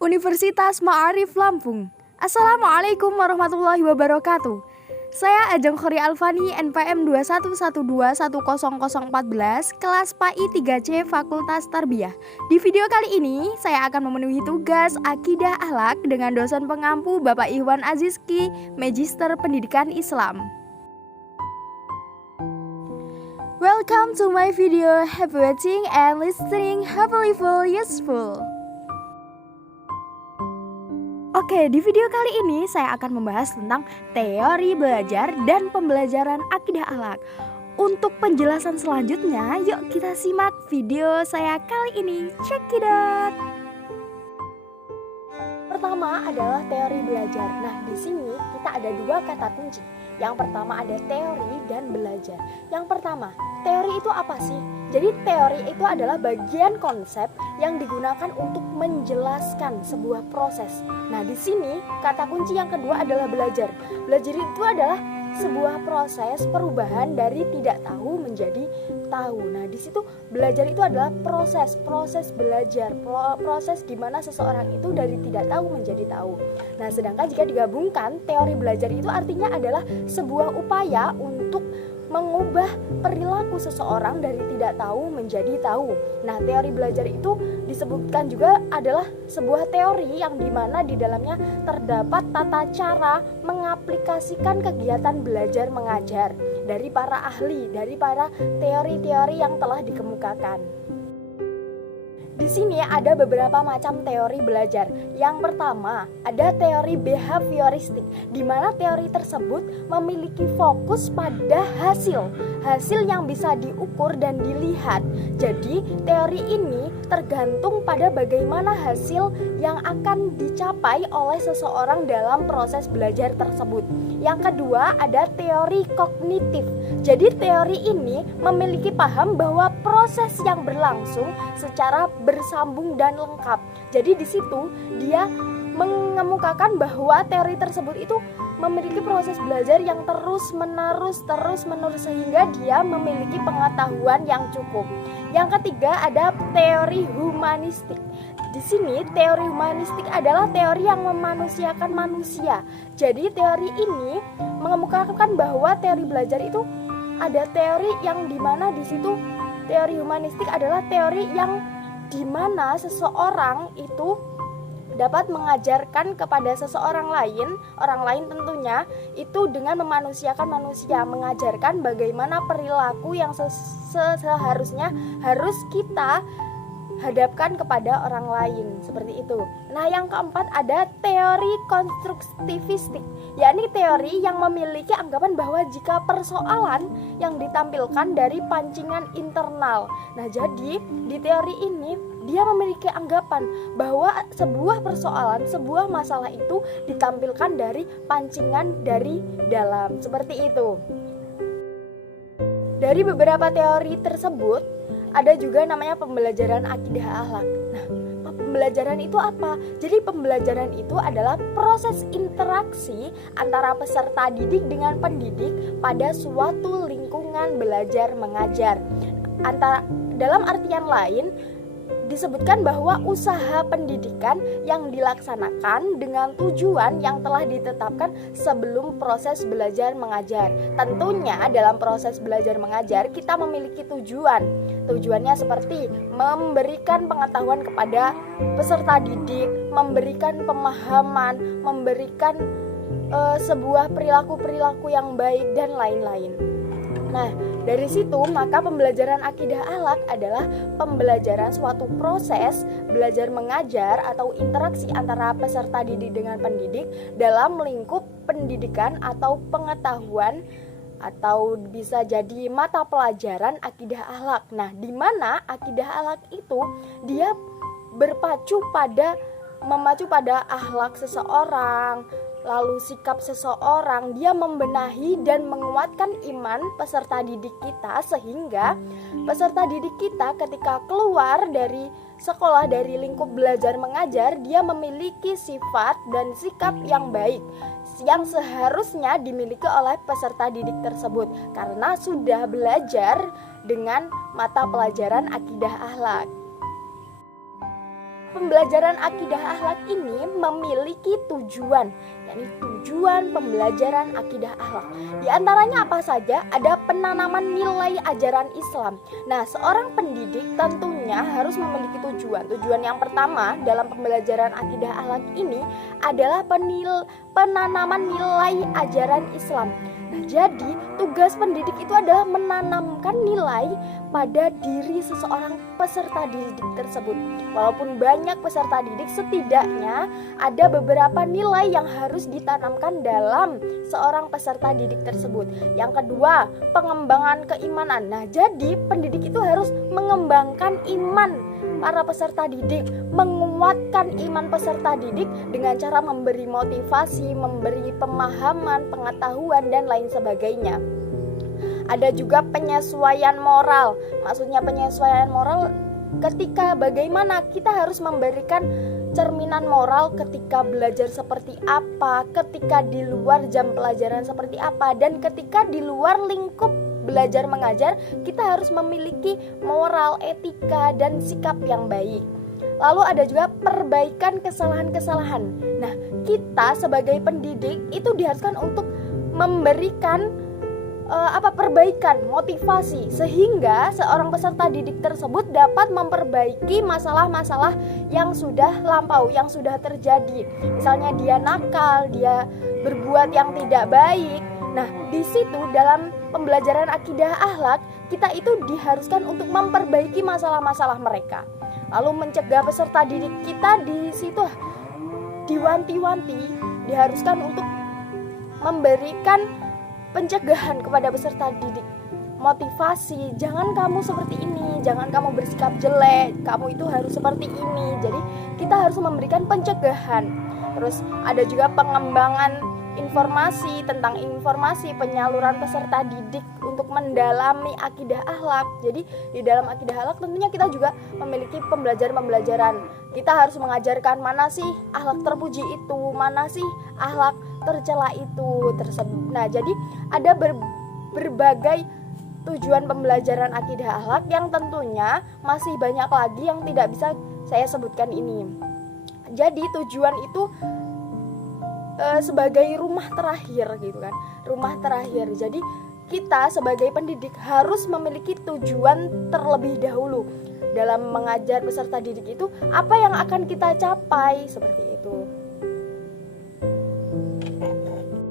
Universitas Ma'arif Lampung. Assalamualaikum warahmatullahi wabarakatuh. Saya Ajeng Khori Alfani, NPM 2112100014, kelas PAI 3C Fakultas Tarbiyah. Di video kali ini, saya akan memenuhi tugas Akidah Akhlak dengan dosen pengampu Bapak Ikhwan Azizki, Magister Pendidikan Islam. Welcome to my video. Happy watching and listening. Hopefully useful. Oke, di video kali ini saya akan membahas tentang teori belajar dan pembelajaran akidah akhlak. Untuk penjelasan selanjutnya, yuk kita simak video saya kali ini. Check it out. Pertama adalah teori belajar. Nah, di sini kita ada dua kata kunci. Yang pertama ada teori dan belajar. Yang pertama, teori itu apa sih? Jadi teori itu adalah bagian konsep yang digunakan untuk menjelaskan sebuah proses. Nah, di sini kata kunci yang kedua adalah belajar. Belajar itu adalah sebuah proses perubahan dari tidak tahu menjadi tahu. Nah, di situ belajar itu adalah proses belajar, proses di mana seseorang itu dari tidak tahu menjadi tahu. Nah, sedangkan jika digabungkan, teori belajar itu artinya adalah sebuah upaya untuk mengubah perilaku seseorang dari tidak tahu menjadi tahu. Nah, teori belajar itu disebutkan juga adalah sebuah teori yang dimana di dalamnya terdapat tata cara mengaplikasikan kegiatan belajar mengajar dari para ahli, dari para teori-teori yang telah dikemukakan. Di sini ada beberapa macam teori belajar. Yang pertama, ada teori behavioristik, di mana teori tersebut memiliki fokus pada hasil yang bisa diukur dan dilihat. Jadi, teori ini tergantung pada bagaimana hasil yang akan dicapai oleh seseorang dalam proses belajar tersebut. Yang kedua, ada teori kognitif. Jadi, teori ini memiliki paham bahwa proses yang berlangsung secara bersambung dan lengkap. Jadi di situ dia mengemukakan bahwa teori tersebut itu memiliki proses belajar yang terus menerus sehingga dia memiliki pengetahuan yang cukup. Yang ketiga ada teori humanistik. Di sini teori humanistik adalah teori yang memanusiakan manusia. Jadi teori ini mengemukakan bahwa teori belajar itu ada teori yang dimana di situ teori humanistik adalah teori yang dimana seseorang itu dapat mengajarkan kepada seseorang lain, orang lain tentunya, itu dengan memanusiakan manusia, mengajarkan bagaimana perilaku yang seharusnya harus kita hadapkan kepada orang lain, seperti itu. Nah, yang keempat ada teori konstruktivistik, yakni teori yang memiliki anggapan bahwa jika persoalan yang ditampilkan dari pancingan internal. Nah, jadi di teori ini dia memiliki anggapan bahwa sebuah persoalan, sebuah masalah itu ditampilkan dari pancingan dari dalam, seperti itu. Dari beberapa teori tersebut ada juga namanya pembelajaran akidah akhlak. Nah, pembelajaran itu apa? Jadi pembelajaran itu adalah proses interaksi antara peserta didik dengan pendidik pada suatu lingkungan belajar mengajar. Dalam artian lain, disebutkan bahwa usaha pendidikan yang dilaksanakan dengan tujuan yang telah ditetapkan sebelum proses belajar mengajar. Tentunya dalam proses belajar mengajar kita memiliki tujuan. Tujuannya seperti memberikan pengetahuan kepada peserta didik, memberikan pemahaman, memberikan sebuah perilaku-perilaku yang baik dan lain-lain. Nah, dari situ maka pembelajaran akidah akhlak adalah pembelajaran suatu proses belajar mengajar atau interaksi antara peserta didik dengan pendidik dalam lingkup pendidikan atau pengetahuan atau bisa jadi mata pelajaran akidah akhlak. Nah, di mana akidah akhlak itu dia memacu pada akhlak seseorang, lalu sikap seseorang, dia membenahi dan menguatkan iman peserta didik kita sehingga peserta didik kita ketika keluar dari sekolah, dari lingkup belajar mengajar, dia memiliki sifat dan sikap yang baik yang seharusnya dimiliki oleh peserta didik tersebut karena sudah belajar dengan mata pelajaran akidah akhlak. pembelajaran akidah akhlak ini memiliki tujuan, yakni tujuan pembelajaran akidah akhlak. Di antaranya apa saja? Ada penanaman nilai ajaran Islam. Nah, seorang pendidik tentunya harus memiliki tujuan. Tujuan yang pertama dalam pembelajaran akidah akhlak ini adalah penanaman nilai ajaran Islam. Nah, jadi tugas pendidik itu adalah menanamkan nilai pada diri seseorang peserta didik tersebut. Walaupun banyak peserta didik, setidaknya ada beberapa nilai yang harus ditanamkan dalam seorang peserta didik tersebut. Yang kedua, pengembangan keimanan. Nah, jadi pendidik itu harus mengembangkan iman para peserta didik, menguatkan iman peserta didik dengan cara memberi motivasi, memberi pemahaman, pengetahuan, dan lain sebagainya. Ada juga penyesuaian moral. Maksudnya penyesuaian moral ketika bagaimana kita harus memberikan cerminan moral ketika belajar seperti apa, ketika di luar jam pelajaran seperti apa, dan ketika di luar lingkup belajar mengajar kita harus memiliki moral, etika, dan sikap yang baik. Lalu ada juga perbaikan kesalahan-kesalahan. Nah, kita sebagai pendidik itu diharuskan untuk memberikan perbaikan, motivasi, sehingga seorang peserta didik tersebut dapat memperbaiki masalah-masalah yang sudah lampau, yang sudah terjadi. Misalnya dia nakal, dia berbuat yang tidak baik. Nah, di situ dalam pembelajaran akidah akhlak, kita itu diharuskan untuk memperbaiki masalah-masalah mereka. Lalu mencegah peserta didik kita di situ diwanti-wanti, diharuskan untuk memberikan pencegahan kepada peserta didik, motivasi, jangan kamu seperti ini, jangan kamu bersikap jelek, kamu itu harus seperti ini. Jadi kita harus memberikan pencegahan. Terus ada juga pengembangan informasi tentang informasi penyaluran peserta didik untuk mendalami akidah akhlak. Jadi di dalam akidah akhlak tentunya kita juga memiliki pembelajaran. Kita harus mengajarkan mana sih akhlak terpuji itu, mana sih akhlak tercela itu tersebut. Nah, jadi ada berbagai tujuan pembelajaran akidah akhlak yang tentunya masih banyak lagi yang tidak bisa saya sebutkan ini. Jadi tujuan itu sebagai rumah terakhir gitu kan, rumah terakhir. Jadi kita sebagai pendidik harus memiliki tujuan terlebih dahulu dalam mengajar peserta didik itu, apa yang akan kita capai seperti itu.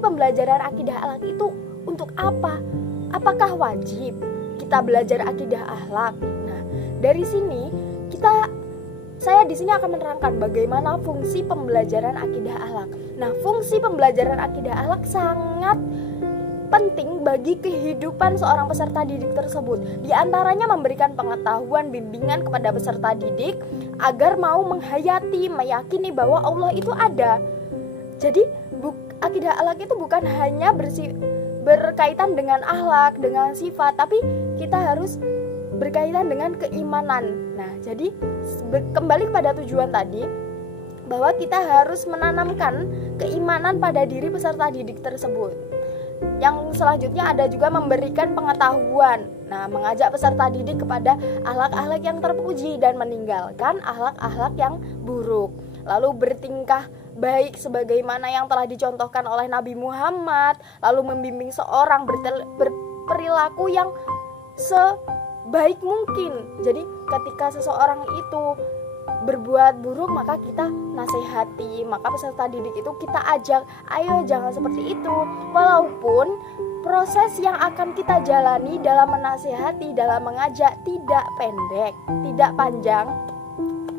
Pembelajaran akidah akhlak itu untuk apa? Apakah wajib kita belajar akidah akhlak? Nah, dari sini saya di sini akan menerangkan bagaimana fungsi pembelajaran akidah akhlak. Nah, fungsi pembelajaran akidah akhlak sangat penting bagi kehidupan seorang peserta didik tersebut. Di antaranya memberikan pengetahuan, bimbingan kepada peserta didik agar mau menghayati, meyakini bahwa Allah itu ada. Jadi, akidah akhlak itu bukan hanya berkaitan dengan akhlak, dengan sifat, tapi kita harus berkaitan dengan keimanan. Nah, jadi kembali pada tujuan tadi, bahwa kita harus menanamkan keimanan pada diri peserta didik tersebut. Yang selanjutnya ada juga memberikan pengetahuan. Nah, mengajak peserta didik kepada akhlak-akhlak yang terpuji dan meninggalkan akhlak-akhlak yang buruk. Lalu bertingkah baik sebagaimana yang telah dicontohkan oleh Nabi Muhammad, lalu membimbing seorang berperilaku yang sebaik mungkin. Jadi ketika seseorang itu berbuat buruk, maka kita nasihati, maka peserta didik itu kita ajak, ayo jangan seperti itu. Walaupun proses yang akan kita jalani dalam menasihati, dalam mengajak tidak pendek, tidak panjang,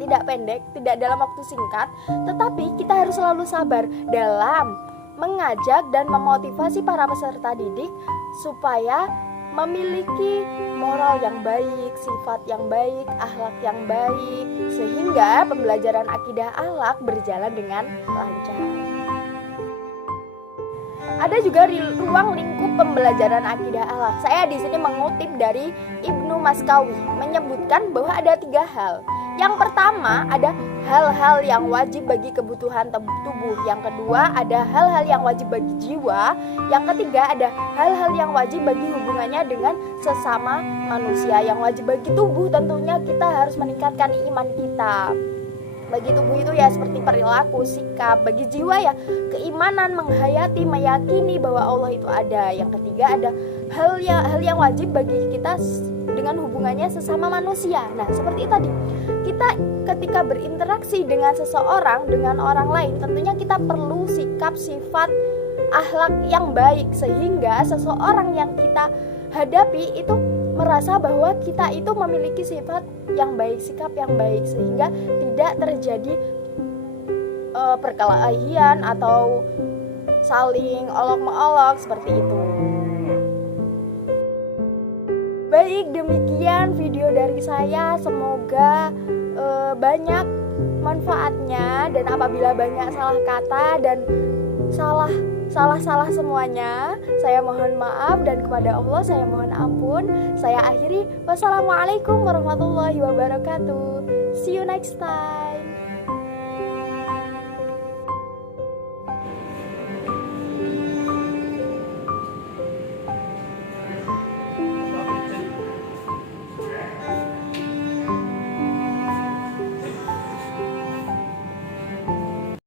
tidak pendek, tidak dalam waktu singkat, tetapi kita harus selalu sabar dalam mengajak dan memotivasi para peserta didik supaya memiliki moral yang baik, sifat yang baik, akhlak yang baik, sehingga pembelajaran akidah akhlak berjalan dengan lancar. Ada juga ruang lingkup pembelajaran akidah akhlak. Saya di sini mengutip dari Ibnu Maskawi menyebutkan bahwa ada 3 hal. Yang pertama ada hal-hal yang wajib bagi kebutuhan tubuh. Yang kedua ada hal-hal yang wajib bagi jiwa. Yang ketiga ada hal-hal yang wajib bagi hubungannya dengan sesama manusia. Yang wajib bagi tubuh tentunya kita harus meningkatkan iman kita. Bagi tubuh itu ya seperti perilaku, sikap. Bagi jiwa ya keimanan, menghayati, meyakini bahwa Allah itu ada. Yang ketiga ada hal yang wajib bagi kita dengan hubungannya sesama manusia. Nah, seperti tadi, kita ketika berinteraksi dengan seseorang, dengan orang lain, tentunya kita perlu sikap, sifat, akhlak yang baik, sehingga seseorang yang kita hadapi itu merasa bahwa kita itu memiliki sifat yang baik, sikap yang baik, sehingga tidak terjadi perkelahian atau saling olok-mengolok seperti itu. Baik, demikian video dari saya. Semoga banyak manfaatnya, dan apabila banyak salah kata dan salah semuanya, saya mohon maaf, dan kepada Allah saya mohon ampun. Saya akhiri, wassalamualaikum warahmatullahi wabarakatuh. See you next time.